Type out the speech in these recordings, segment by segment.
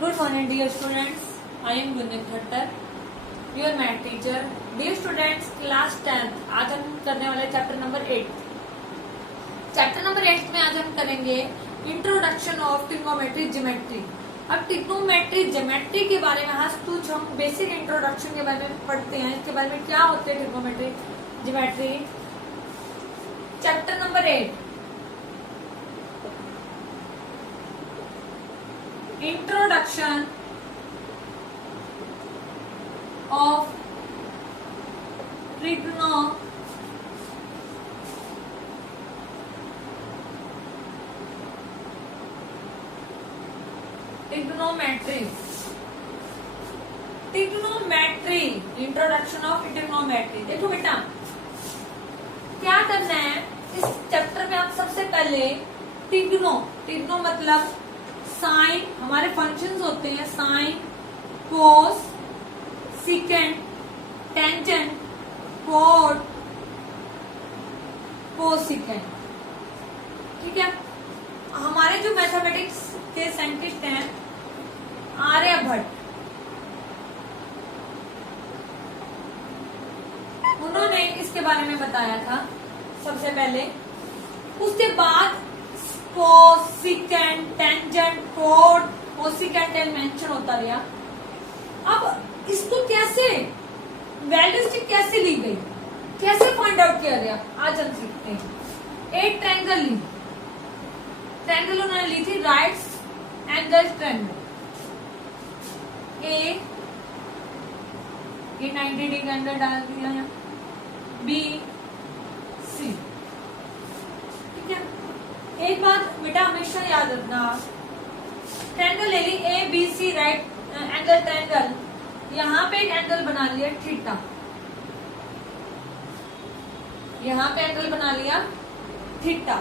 Good morning, dear students. I am Gunit Khattar, your math teacher. Dear students, class 10th. आज हम करने वाले chapter number 8. Chapter number 8 में आज हम करेंगे इंट्रोडक्शन ऑफ ट्रिग्नोमेट्री ज्योमेट्री. अब ट्रिग्नोमेट्री ज्योमेट्री के बारे में आज कुछ हम बेसिक इंट्रोडक्शन के बारे में पढ़ते हैं. इसके बारे में क्या होते हैं trigonometry geometry. Chapter number 8. Introduction of trigonometry. Introduction of trigonometry. देखो बेटा क्या करना है इस चैप्टर में. आप सबसे पहले ट्रिग्नो मतलब साइन. हमारे फंक्शंस होते हैं साइन, कोस, सिकेंड, टेंजेंट, कोट, कोसिकेंड. ठीक है. हमारे जो मैथमेटिक्स के साइंटिस्ट हैं आर्यभट्ट, उन्होंने इसके बारे में बताया था सबसे पहले. उसके बाद cos, secant, tangent, cot, cosecant mention होता गया. अब इसको कैसे वैल्यूज कैसे ली गई, कैसे फाइंड आउट किया गया, आज हम सीखते हैं. एक ट्रायंगल उन्होंने ली थी राइट एंगल ट्रायंगल. ए 90 डिग्री एंगल डाल दिया है. बी, सी. ठीक है. एक बात बेटा हमेशा याद रखना, ट्रायंगल ले ली A B C right angle triangle. यहाँ पे एक एंगल बना लिया थीटा. यहाँ पे एंगल बना लिया थीटा.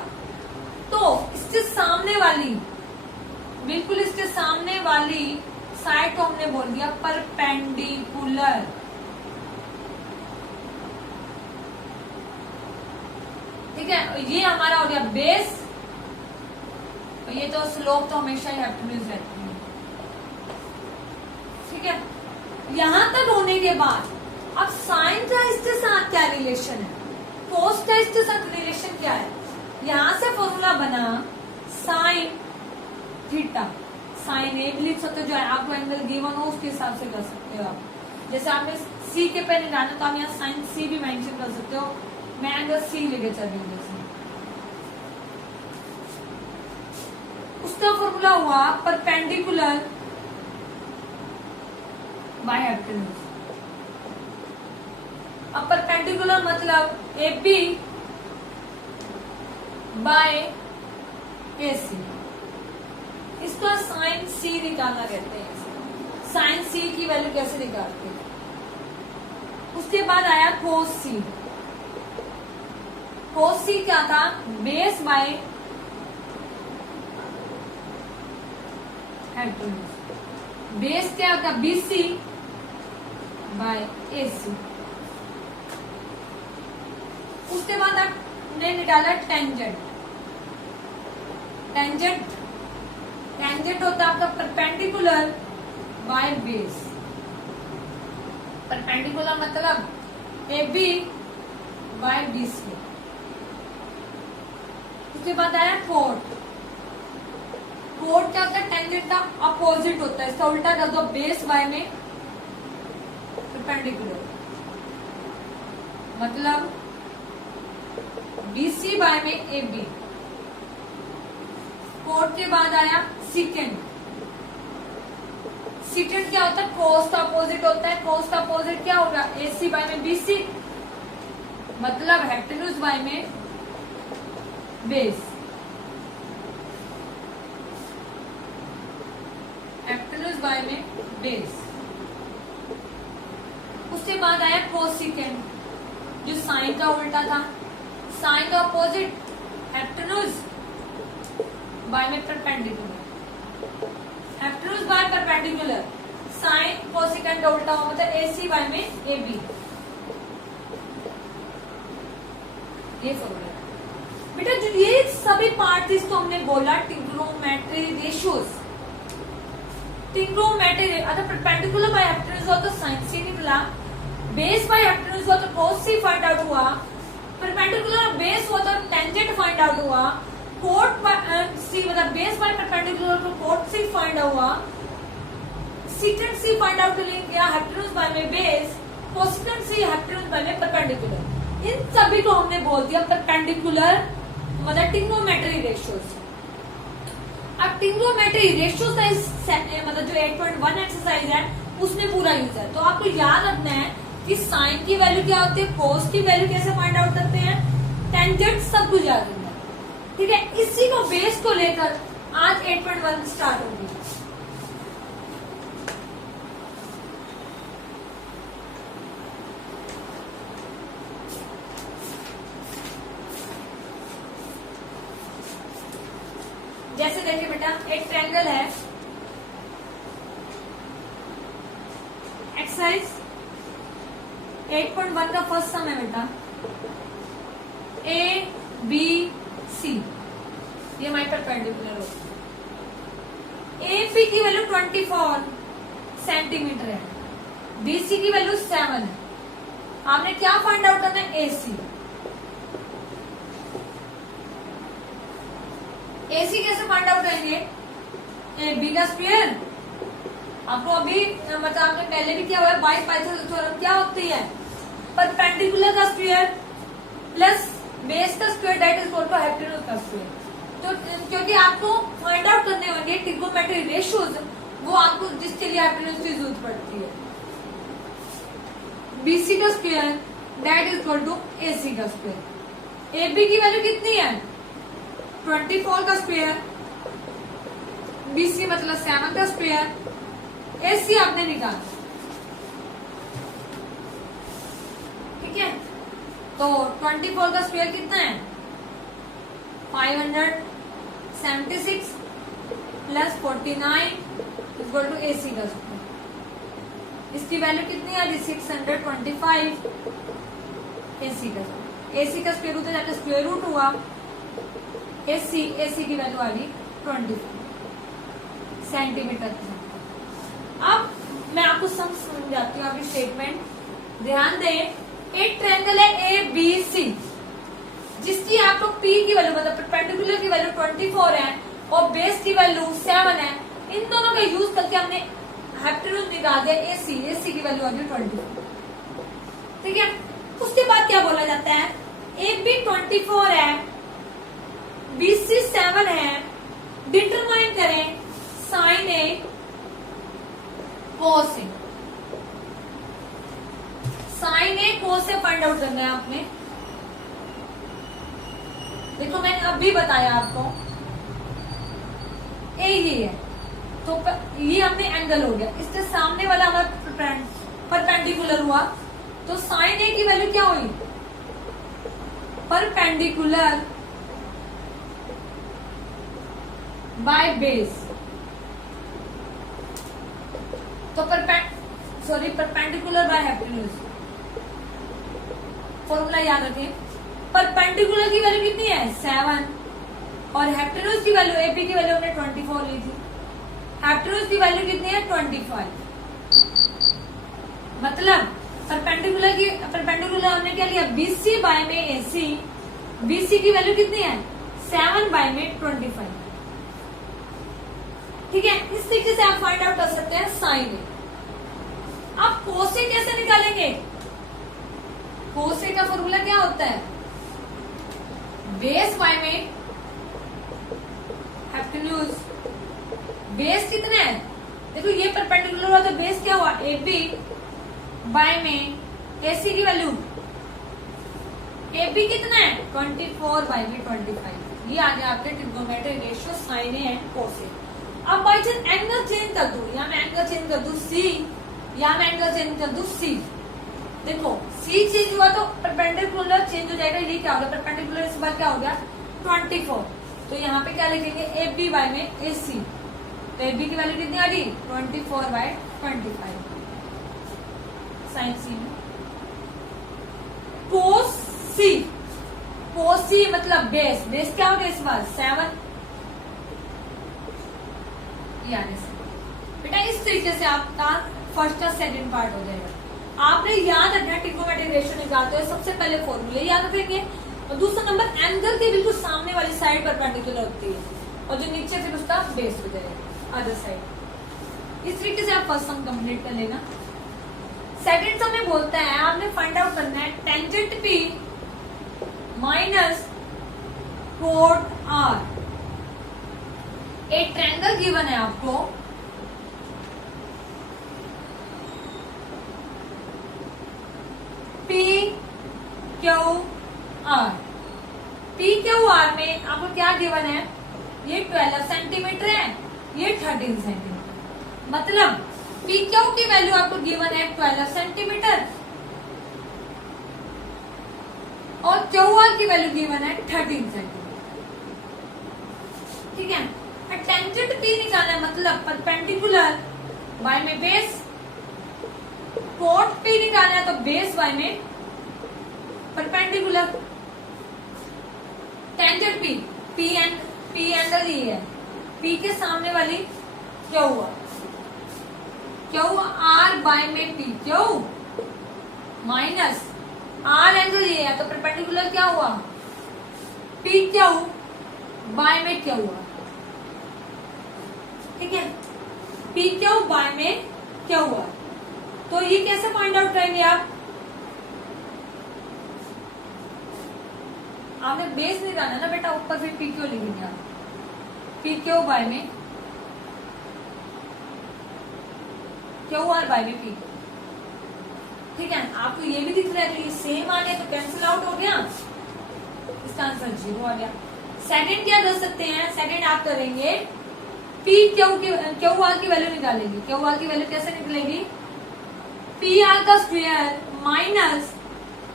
तो इसके सामने वाली, बिल्कुल इसके सामने वाली साइड को हमने बोल दिया परपेंडिकुलर. ठीक है. ये हमारा हो गया बेस. ये तो स्लोप तो हमेशा ही हाइपोटेन्यूज रहती है. ठीक है. यहां तक होने के बाद अब साइन का इसके साथ क्या रिलेशन है, कोस का इसके साथ रिलेशन क्या है. यहां से फॉर्मूला बना साइन थीटा. साइन ए भी लिख सकते हो, जो आपको एंगल गिवन हो उसके हिसाब से कर सकते हो आप. जैसे आपने सी के पे निकालना तो आप यहाँ साइन सी भी मेंशन कर सकते हो. मैं एंगल सी लेके चल रही हूँ. उसका फॉर्मूला हुआ परपेंडिकुलर बाय हाइपोटेन्यूज. अब परपेंडिकुलर मतलब ए बी बाय ए सी. इसको साइन सी निकालना कहते हैं. साइन सी की वैल्यू कैसे निकालते हैं. उसके बाद आया कोस सी. कोस सी क्या था, बेस बाय हाइपोटेन्यूज. बेस क्या था, बीसी बाय एसी. उसके बाद आपने निकाला टेंजेंट. टेंजेंट होता है आपका परपेंडिकुलर बाय बेस. परपेंडिकुलर मतलब A B by B C. उसके बाद आया कोट. कोट क्या होता है, टेंजेंट का अपोजिट होता है. इसका उल्टा कर दो, बेस बाय में परपेंडिकुलर मतलब बीसी बाय में ए बी. कोट के बाद आया सिकेंड. सिकेंड क्या होता है, कोस का अपोजिट होता है. कोस का अपोजिट क्या होगा, एसी बाय में बीसी मतलब हाइपोटेन्यूज बाय में बेस. हाइपोटेन्यूज बाय में बेस. उसके बाद आया कोसिकेंड, जो साइन का उल्टा था. साइन का अपोजिट हाइपोटेन्यूज बाय में perpendicular. Hypotenuse by perpendicular. Sine cosecant का उल्टा होता है एसी बाय में ए बी. ये फॉर्मूला बेटा. जो ये सभी पार्ट इसको हमने बोला ट्रिग्नोमेट्री रेशियोज. ट्रिग्नोमेट्री आता परपेंडिकुलर बाय हाइपोटेन्यूज हुआ तो साइन सी निकला, बेस बाय हाइपोटेन्यूज हुआ तो cos सी फाइंड आउट हुआ, परपेंडिकुलर बेस हुआ तो टेंजेंट फाइंड आउट हुआ, कोट सी मतलब बेस बाय परपेंडिकुलर तो कोट सी फाइंड हुआ, सीटेंट सी फाइंड आउट गया हाइपोटेन्यूज बाय में base, cosecant C hypotenuse by में परपेंडिकुलर। इन सभी को हमने बोल दिया परपेंडिकुलर मतलब ट्रिग्नोमेट्री रेशियोज। अब ट्रिग्नोमेट्री रेशियो मतलब जो 8.1 एक्सरसाइज है उसमें पूरा यूज है। तो आपको याद रखना है कि साइन की वैल्यू क्या होती है, कोस की वैल्यू कैसे फाइंड आउट करते हैं, टेंजेंट सब कुछ याद रखना है। ठीक है, इसी को बेस को लेकर आज 8.1 स्टार्ट होगी। जैसे देखिए बेटा, एक ट्रायंगल है, एक्सरसाइज 8.1 का फर्स्ट सम है बेटा, ए बी सी, ये हमारी परपेंडिकुलर हो। ए पी की वैल्यू 24 सेंटीमीटर है, बी सी की वैल्यू 7 है। आपने क्या फाइंड आउट करना है, ए सी। एसी कैसे फाइंड आउट करेंगे, ए बी का स्क्वायर। आपको अभी मतलब आपने पहले भी किया हुआ है, बाई पाइथागोरस थ्योरम क्या होती है, परपेंडिकुलर का स्क्वायर प्लस बेस का square that is equal to hypotenuse का स्क्वायर। तो क्योंकि आपको फाइंड आउट करने होंगे ट्रिग्नोमेट्री रेशियोज, वो आपको जिसके लिए हाइपोटेन्यूज की जरूरत पड़ती है। बीसी का square that is equal to AC का स्क्वायर। ए बी की वैल्यू कितनी है, 24 का स्क्वायर, बीसी मतलब 7 का स्क्वायर, एसी आपने निकाला। ठीक है, तो 24 का स्क्वायर कितना है, 576 प्लस 49 इक्वल टू एसी का स्क्वायर। इसकी वैल्यू कितनी आ रही, 625 एसी का स्क्वायर। एसी का स्क्वायर रूट है जाके स्क्वायर रूट हुआ, एसी की वैल्यू आ गई 24 सेंटीमीटर। अब मैं आपको समझाती हूँ आपकी स्टेटमेंट, ध्यान दें। एक ट्रायंगल है ए बी सी, जिसकी आपको पी की वैल्यू मतलब परपेंडिकुलर की वैल्यू 24 है और बेस की वैल्यू 7 है। इन दोनों का यूज करके हमने हाइपोटेन्यूज निकाल दिया, एसी की वैल्यू आ गई 24। ठीक है, उसके बाद क्या बोला जाता है, ए बी 24 है, बीसी 7 है, डिटरमाइन करें साइन ए कोस ए। साइन ए कोस ए फाइंड आउट करना है आपने। देखो मैंने अभी बताया आपको, ए ये है तो ये हमने एंगल हो गया, इसके सामने वाला हमारा परपेंडिकुलर हुआ, तो साइन ए की वैल्यू क्या हुई, परपेंडिकुलर बाय बेस। तो परपेंडिकुलर बाय हाइपोटेन्यूज, फॉर्मूला याद रखें। परपेंडिकुलर की वैल्यू कितनी है 7 और हाइपोटेन्यूज की वैल्यू एपी की वैल्यू हमने 24 ली थी, हाइपोटेन्यूज की वैल्यू कितनी है 25। मतलब परपेंडिकुलर हमने क्या लिया, बीसी बाय में एसी, बीसी की वैल्यू कितनी है 7 बाय में 25। ठीक है, इस तरीके से आप फाइंड आउट कर सकते हैं साइन ए। आप कोसे कैसे निकालेंगे, कोसे का फॉर्मूला क्या होता है, बेस बाय में हाइपोटेन्यूज। बेस कितना है, देखो ये परपेंडिकुलर हुआ तो बेस क्या हुआ, ए बी बाय में एसी की वैल्यू, ए बी कितना है 24 बाय में 25। ये आ गया आपके trigonometry ratio sine A and cos A. अब बाई चांस एंगल चेंज कर दू, या मैं एंगल चेंज कर दू सी, या मैं एंगल चेंज कर दू सी। देखो सी चेंज हुआ तो परपेंडिकुलर चेंज हो जाएगा, ये क्या हो गया, परपेंडिकुलर इस बार क्या हो गया 24। तो यहाँ पे क्या लिखेंगे, ए बी बाय में ए सी, तो ए बी की वैल्यू कितनी आ गई 24 बाय 25 साइन सी में। कोस सी, कोस सी मतलब बेस, बेस क्या हो गया इस बार 7 यानी से। बेटा इस तरीके से आपका फर्स्ट और सेकंड पार्ट हो जाएगा। आपने याद रखना ट्रिग्नोमेट्रिक रेशियो निकालते हुए सबसे पहले फॉर्मूले याद रखेंगे, और दूसरा नंबर एंगल के बिल्कुल सामने वाली साइड परपेंडिकुलर होती है, और जो नीचे फिर उसका बेस हो जाएगा अदर साइड। इस तरीके से आप फर्स्ट सम कंप्लीट कर लेना। सेकंड सम में बोलता है आपने फाइंड आउट करना है tangent P minus cot R. एक ट्रायंगल गिवन है आपको, P Q R. P Q R में आपको क्या गिवन है, ये 12 सेंटीमीटर है, ये 13 सेंटीमीटर। मतलब पी क्यू की वैल्यू आपको गिवन है 12 सेंटीमीटर और क्यू आर की वैल्यू गिवन है 13 सेंटीमीटर। ठीक है, टेंजेंट पी निकालना है, मतलब परपेंडिकुलर बाय में बेस, कोट पी निकालना है तो बेस बाय में परपेंडिकुलर। टेंजेंट पी एंगल ये है, पी के सामने वाली Q R, Q R by में P Q minus R angle ये है तो परपेंडिकुलर क्या हुआ, पी क्यू बाय में क्यू आर। ठीक है, पी क्यू बाय में क्यू आर। तो ये कैसे फाइंड आउट करेंगे आप, आपने बेस निकालना ना बेटा, ऊपर फिर पी क्यू लिखेंगे आप, पी क्यू बाय में क्यू आर बाय में पी। ठीक है, आपको ये भी दिख रहा है तो ये सेम आ गया तो कैंसिल आउट हो गया, इसका आंसर 0 आ गया। सेकंड क्या कर सकते हैं, सेकंड आप करेंगे पी क्यू आर की वैल्यू निकालेंगे। क्यू आर की वैल्यू कैसे निकलेगी, पी आर का स्क्वायर माइनस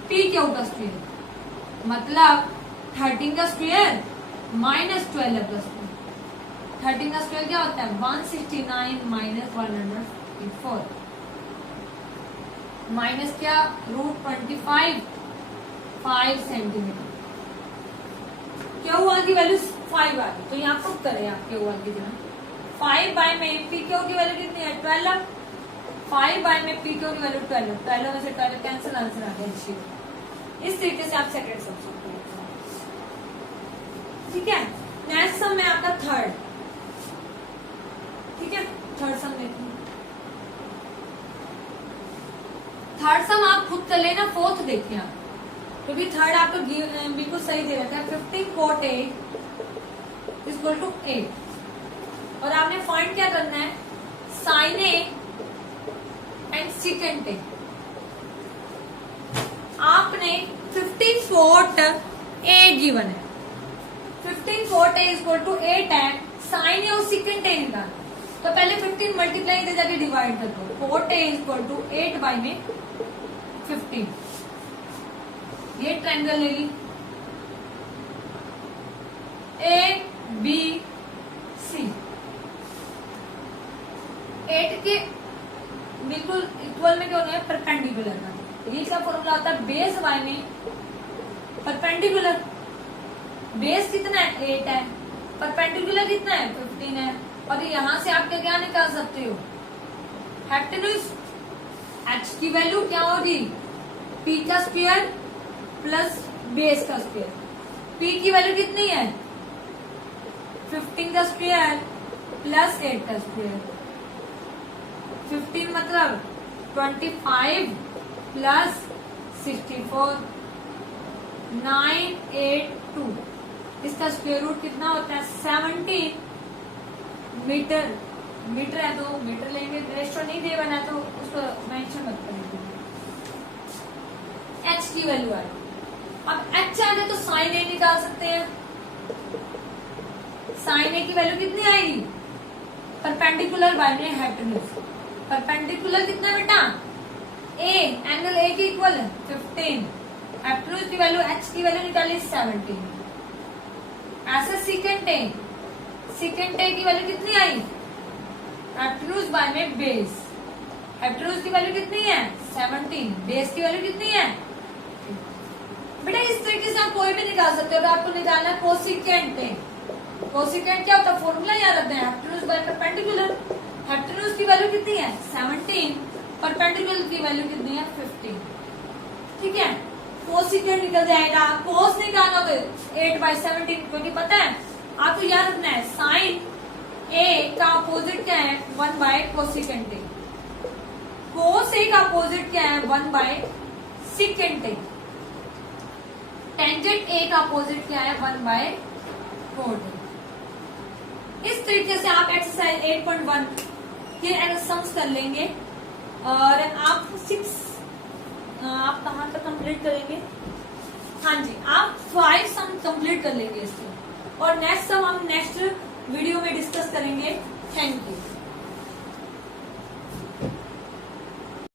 पी क्यू का स्क्वायर, मतलब 13 का स्क्वायर माइनस 12 का स्क्वायर। 13 का स्क्वायर क्या होता है 169 माइनस 154 माइनस क्या √25 5 सेंटीमीटर। क्यू आर की वैल्यू 5 आ गई तो यहाँ पुट करें आप क्यू आर की जगह 5 बाय में पी क्यू की वैल्यू कितनी है 12, 5 बाय में पी क्यू की वैल्यू 12, 12 में से 12 कैंसिल, आंसर आ गया 0। इस तरीके से आप सेकंड सम सॉल्व करेंगे। ठीक है, नेक्स्ट सम में आपका थर्ड। ठीक है, थर्ड सम देखिए, थर्ड सम आप खुद कर लेना, फोर्थ देखिए आप, क्योंकि थर्ड आपको बिल्कुल सही दे रखा है 15 cot A इक्वल टू 8, और आपने फाइंड क्या करना है sine A and secant A। आपने 15 cot A गिवन है, 15 cot A इक्वल टू 8 है, साइन A और सेकेंड A निकाल, तो पहले 15 मल्टीप्लाई इधर जाके डिवाइड कर दो, cot A equal to 8 by में 15। ये ट्रायंगल ले ली ए बी सी, 8 के बिल्कुल इक्वल में क्या होना है परपेंडिकुलर का। ये क्या फॉर्मूला होता है बेस वाई में परपेंडिकुलर, बेस कितना है 8 है, परपेंडिकुलर कितना है 15 है, और यहाँ से आप क्या निकाल सकते हो हाइपोटेन्यूज। एच की वैल्यू क्या होगी पी का स्क्वायर प्लस बेस का स्क्वायर। पी की वैल्यू कितनी है 15 का स्क्वायर प्लस 8 का स्क्वायर, 15 मतलब 25 प्लस 64 982, इसका स्क्वायर रूट कितना होता है 17 मीटर। मीटर है तो मीटर लेंगे, रेशो नहीं दे बना तो उसको मेंशन मत करेंगे। एच की वैल्यू आ गई, अब एच आ जाए तो साइन ए निकाल सकते हैं। साइन ए की वैल्यू कितनी आएगी परपेंडिकुलर बाय में हाइपोटेन्यूज। परपेंडिकुलर कितना है बेटा ए, एंगल ए के इक्वल है 15, हाइपोटेन्यूज की वैल्यू एच की वैल्यू निकाली 17। ऐसे सेकेंड ए, सेकेंड ए की वैल्यू कितनी आई हाइपोटेन्यूज बाय में बेस, हाइपोटेन्यूज की वैल्यू कितनी है 17, बेस की वैल्यू कितनी है। बेटा इस तरीके से आप कोई भी निकाल सकते हो, तो आपको निकालना है कोसिकेंट। कोसिकेंट क्या होता है फॉर्मूला याद रखते हैं हाइपोटेन्यूज बाय परपेंडिकुलर। हाइपोटेन्यूज की की वैल्यू कितनी है 17, परपेंडिकुलर की वैल्यू कितनी है 15। ठीक है, कोसिकेंट निकल जाएगा, कोस निकालना तो 8/17, क्योंकि पता है आपको याद रखना है साइन ए का अपोजिट क्या है 1/कोसिकेंट ए, कोस ए का अपोजिट क्या है 1/सेकेंट ए, टेंजेंट ए का अपोजिट क्या है 1/कोड। इस तरीके से आप एक्सरसाइज 8.1 के सम्स कर लेंगे और आप 6 आप कहाँ तक कंप्लीट करेंगे? हाँ जी, आप 5 सम कंप्लीट कर लेंगे इसके, और नेक्स्ट सम हम नेक्स्ट वीडियो में डिस्कस करेंगे। Thank you.